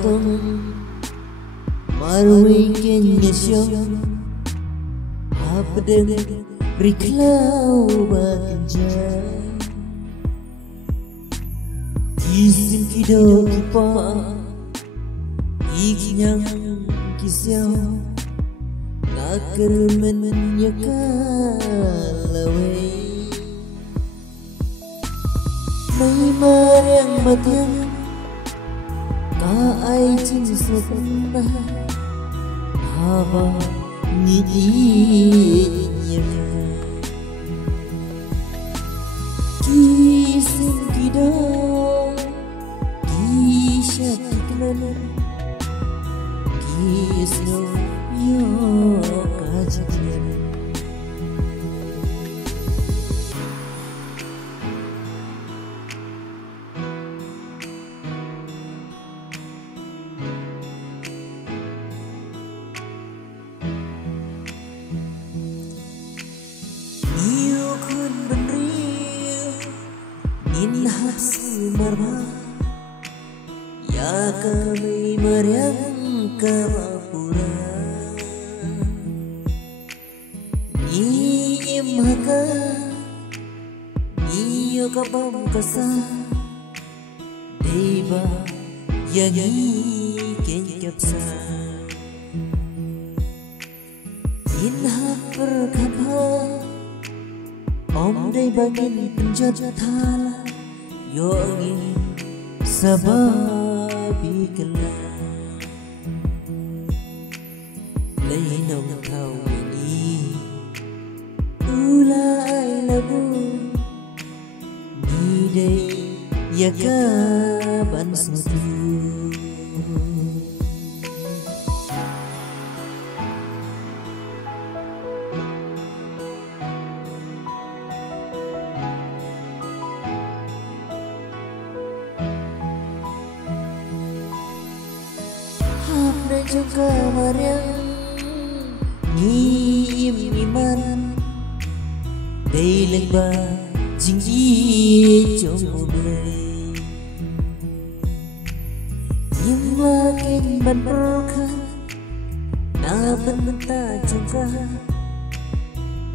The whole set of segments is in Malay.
potong marui kenya syong Habdeng riklau bakja Kisin kido kipa Iknyang kisyao Nakar menyakalawe May mariang matiang Ka ay cinsukna Haba niinya Kisin kido Kisyatiknan Kisno yo kajian Iyo kun benriu in hasil marma Ya kami meriang kapura Iya maka Iyo kabam kasa Deba yang kenyapsa Inha perkapa Om day bangin penjat thala Yongi sababi kala Lainong kau ini Ulay labu Niday yakaban sutu Hapna juga mariang Ngim iman Dailang ba jinggi chong ublay Yung makin ban perka Na benta juga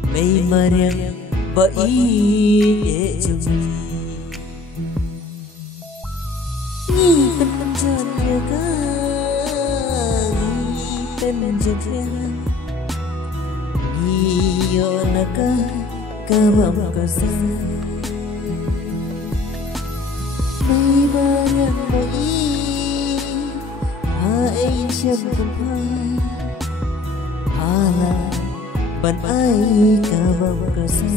May mariang ba iye jungi Ni penjan yaga Penjaga Iyo naka kabam kasa May barang mai Hai siyam kumpa Hala ban ay kabam kasa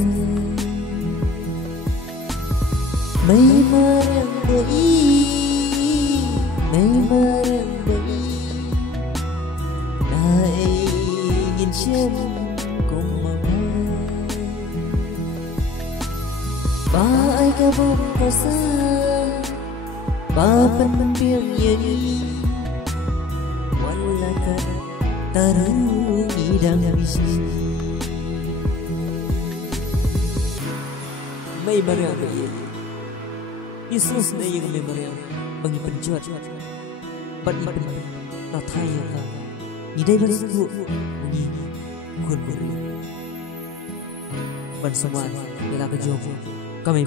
May barang mai May barang mai Ingin siyam kong mama Baay kabam kasa Bapan membiang yani Wala ka tarung idang bisi May mariang bayi Yesus na yung may mariang Bangi penjuat Ban ipan Nataya ka Nidai berseru Bunyi kun beri Ban semua Ialah kejauh Kami